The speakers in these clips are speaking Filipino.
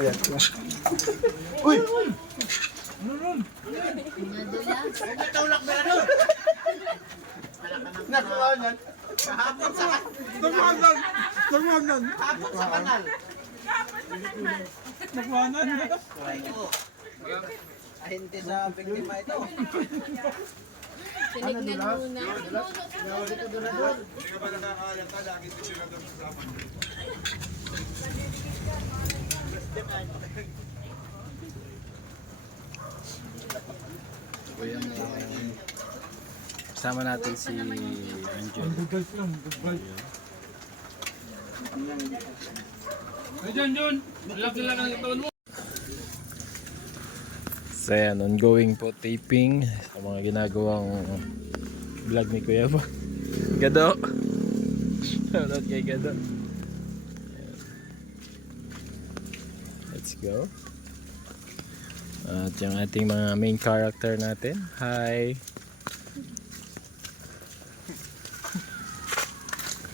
Ayan. Uy! Nakuha niyan. Kahapon sa kanal. Nagwanan. Kahapon sa kanal. Nagwanan. Ahente sa biktima ito. Tinignan muna. Hindi ka ba nakakayang ka? Lagi sila doon sa amin. Kasama natin si Angel. Ay, John, laki lang ang itaon mo. So yan, ongoing po taping sa mga ginagawang vlog ni Kuya ba? Gado! Shoutout kay Gado. Ayan. Let's go. At yung ating mga main character natin. Hi!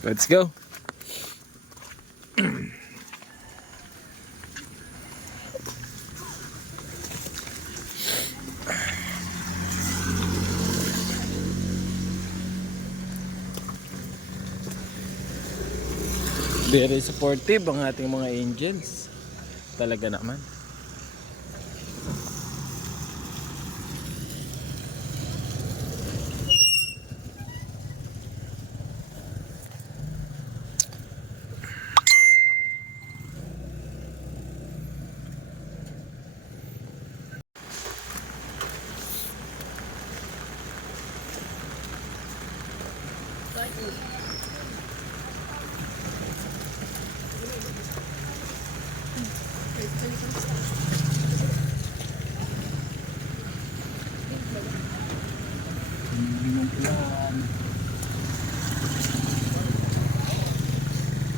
Let's go! Very supportive ang ating mga angels. Talaga naman.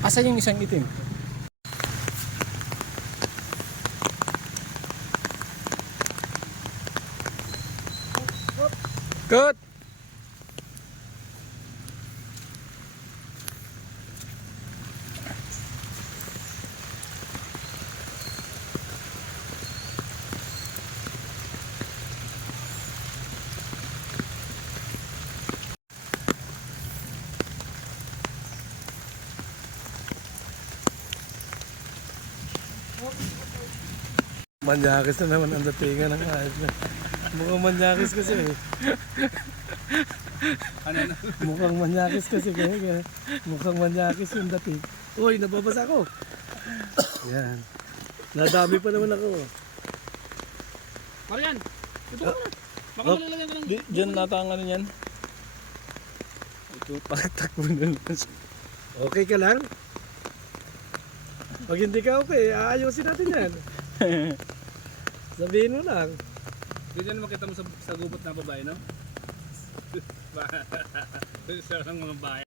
Asa yung isang itim? Good! Manyakis na naman ang datingan ng ayos na. Mukhang manyakis kasi eh. Mukhang manyakis kasi kaya. Mukhang manyakis yung dating. Uy, nababasa ko. Yan. Nadami pa naman ako. Marian, ito ka na. Baka malalagyan ka ng... Diyan nata ang ano yan. Ito patakbo na lang. Okay ka lang? Pag hindi ka okay, aayusin natin yan. Sabihin mo lang. Hindi dyan makita mo sa gubot na babae, no? Sa mga bahay.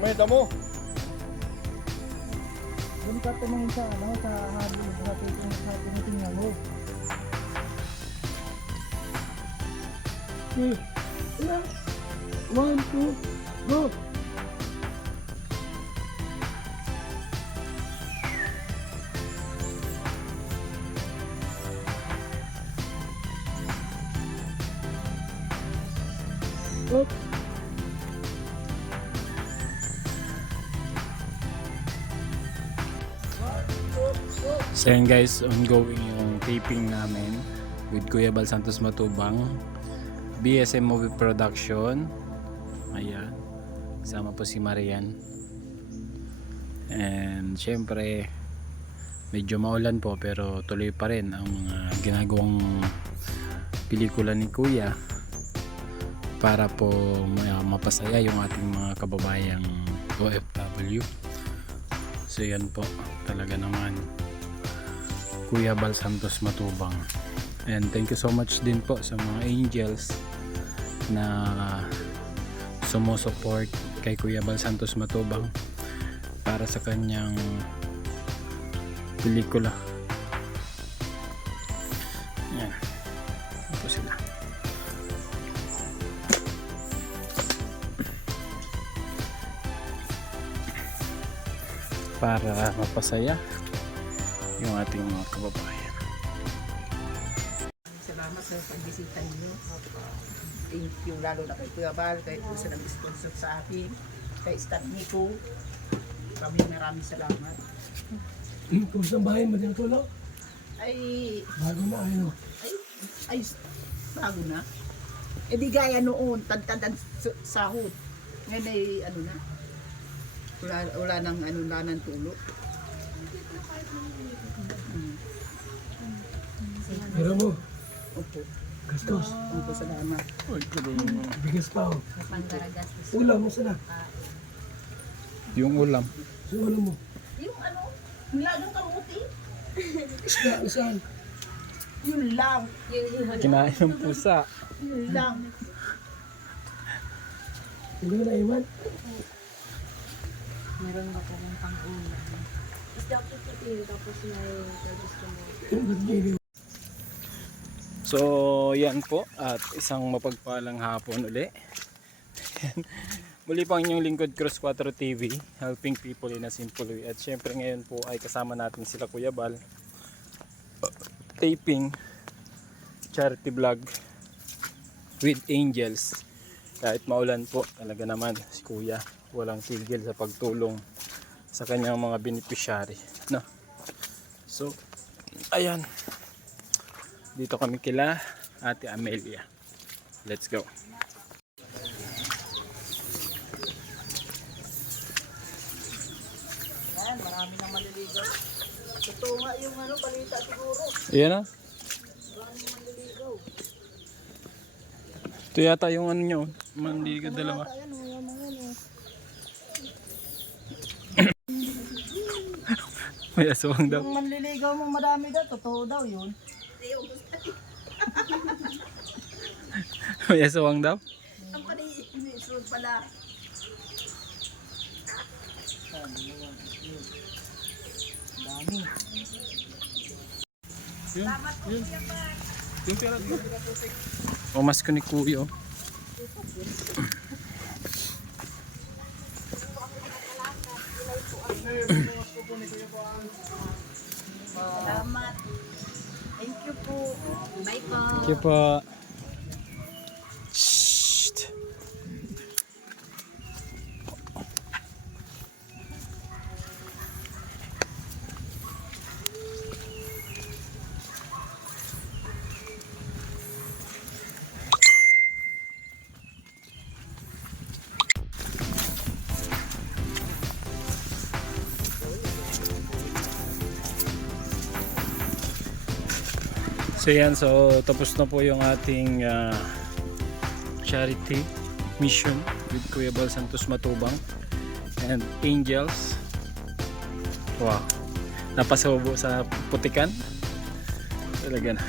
Kumita mo. Doon ka tumingin sa ano, sa habo, sa tinitingnan mo. Okay. Ilan? 1, 2, go! Up. So yun guys, ongoing yung taping namin with Kuya Bal Santos Matubang, BSM Movie Production. Ayan, kasama po si Marian. And syempre medyo maulan po pero tuloy pa rin ang mga ginagawang pelikula ni Kuya para po mapasaya yung ating mga kababayang OFW. So yan po, talaga naman Kuya Bal Santos Matubang. And thank you so much din po sa mga angels na sumusupport kay Kuya Bal Santos Matubang para sa kanyang pelikula. Yan. Ito sila. Para mapasaya yung ating mga kababayan. Salamat sa pagbisita niyo. Thank you lalo na kay Kuya Bal, kay po sa nag-sponsor sa akin, kay staff Nico. Maraming salamat. Kumusta ang bahay mo dyan, Kulo? Ay, Bago na, ano? ay, bago na. Eh di gaya noon, tantad sahod. Ngayon ay ano na. Wala nang ano, wala nang tulog. Pero mo, Opo. gastos. Opo, salamat. Bigas pa, oh. Ulam mo sana. Yung ulam. So, ulam mo. Yung ano, nilagang kamuti. Isda, saan? Yun lang. Kinain ng pusa. Yun lang. Hindi mo na iwan? Meron ba po ng pang-ulam? Isda po puti, tapos may gusto mo. Yung ba't hindi? So yan po, at isang mapagpalang hapon uli. Muli po ang inyong lingkod Cross 4 TV, helping people in a simple way. At syempre ngayon po ay kasama natin sila Kuya Bal, taping charity vlog with angels. Kahit maulan po, talaga naman si Kuya walang tigil sa pagtulong sa kanyang mga beneficiary, no? So ayan, dito kami kila Ate Amelia. Let's go. Yan, marami nang maliligaw. Totoo nga yung ano, balita siguro. Ayan na. Ito yata yung ano nyo. Mandiga dalawa. Ayan, yung mga ano. May aswang daw. Yung manliligaw mo madami daw, totoo daw yun. May aswang daw. Ang panisunod pala. Dami. Yung pera dito. Umas ko ni Kuya. Salamat. Thank you po. Bye po. Thank you po. Shhh. So yan, so tapos na po yung ating charity mission with Kuya Bal Santos Matubang and Angels. Wow, napasawbo sa putikan talaga na.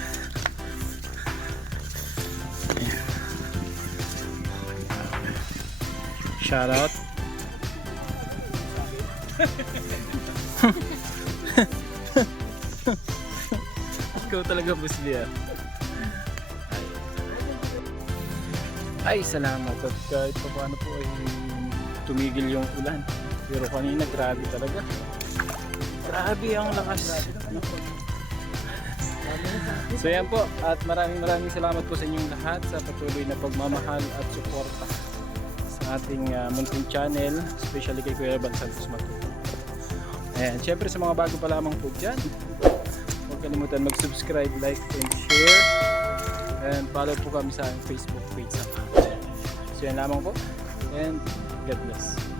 Shout out Ikaw talaga, Busli ah. Ay, salamat. At kahit pa paano po ay tumigil yung ulan. Pero kanina, grabe talaga. Grabe ang lakas. So yan po. At maraming salamat po sa inyong lahat sa patuloy na pagmamahal at suporta sa ating munting channel. Especially kay Kuya Evan Santos Matuto. Ayan. Syempre sa mga bago pa lamang po dyan, huwag kalimutan mag-subscribe, like, and share. And follow po kami sa Facebook page. So yan lamang po. And God bless.